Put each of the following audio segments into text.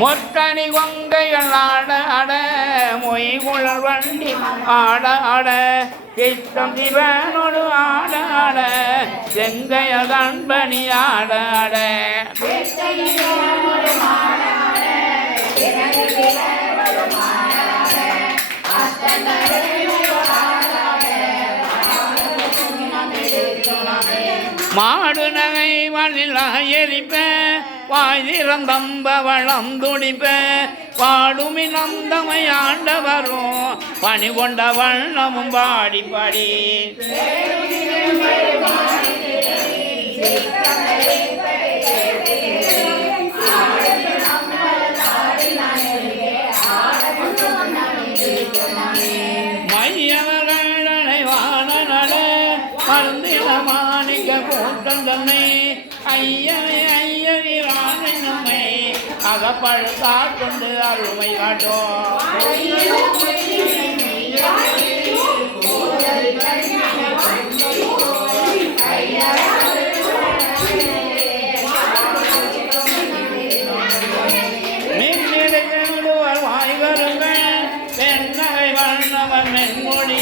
மொட்டணி கொங்கைகள் ஆட ஆட மொய்குழல் வண்டி ஆட ஆட சித்தம் சிவனோடு ஆட ஆட செங்கைய கண்பணி ஆட ஆட மாடு நகை வழிலா எரிப்ப வாய்திறந்தம்ப வளம் துடிப்ப பாடுமி நந்தமை ஆண்ட வரும் பணி கொண்ட வண்ணமும் பாடி பாடி மையவர்களை வாழ மருந்தின மாணிக்க கூட்டம் தன்னை ஐயனை ஐயனிரானை நம்மை அகப்பழுத்தா கொண்டு அருமை காட்டும் மின்னிடுவர் வாய்வருங்கள் பெண்ணகை வண்ணவன் மென்மொழி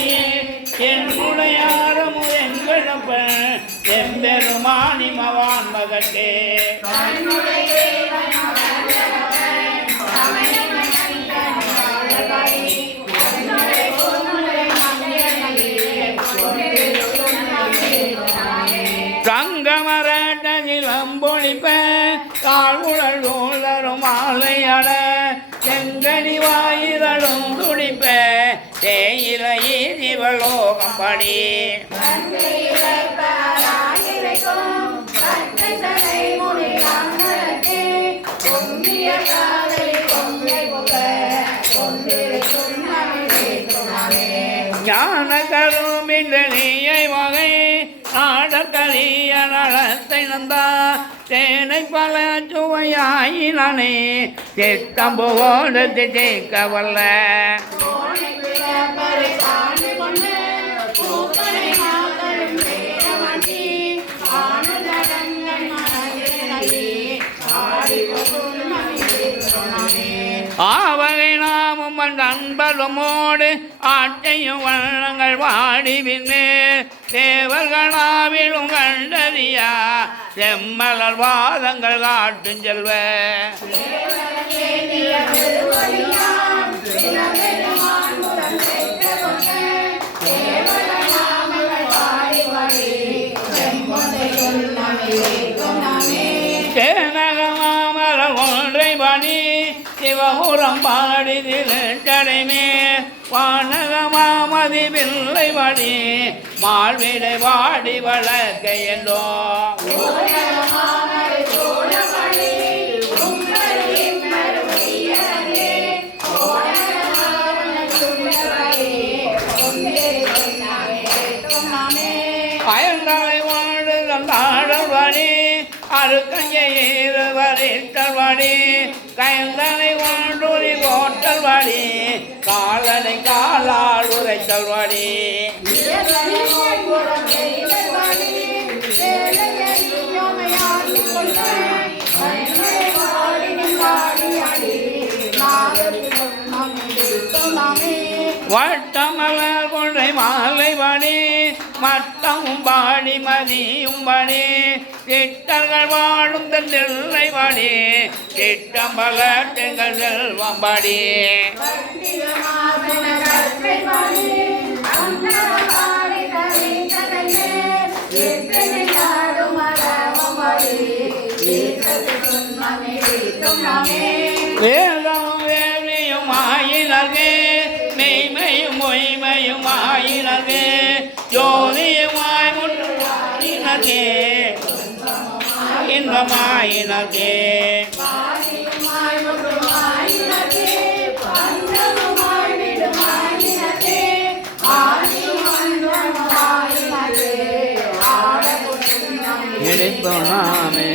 என்னுடையாரமு என்கிழப்ப எம்பெருமானி மவான் மகட்டே தங்கமரட்டகிலம்பொழிப்ப தாழ்வுழல் ஊழரும் மாலையட செங்கனி வாயிலும் துடிப்ப தேயிலையே சிவலோகம் படி ஞான கருமில்லையை வகை நாடற்கரிய நலத்தை நந்தா தேனை பல சுவையாயினே சித்தம்போடு திக்க வல்ல ஆவகை நாமும் நண்பருமோடு ஆட்டையும் வண்ணங்கள் வாடிவின்னு தேவர்களாவிலும் கண்டறியா செம்மலர் வாதங்கள் காட்டும் செல்வ சேனகமாமல ஒன்றை பணி சிவபுரம் பாடிதிலே வானகமாமதி பிள்ளை பணி மால்விடை வாடி வளர்க்க என்றோ பயன்களை வாழ்ந்து தந்தாடல்வாடி அருக்கையேறுவரித்தல்வாடி கயந்தனை வாழ்ந்துரி ஓட்டல்வாடி காலனை காலால் உரைத்தல்வாடி வட்டமலர் கொன்றை மாலை பணி மட்டமும் பாடி மதியும் பணி திட்டங்கள் வாழும் தெல்லை பணி திட்டம் பல தெங்கள் செல்வம் படி வேதமும் வேலியும் ஆயினர்கே மெய்மையும் மொய்மையும் ஆயினர்கே ஜோதியுமாய் முற்றுமாயினர்கே இன்பமாயினர்கே இறைப்போனாமே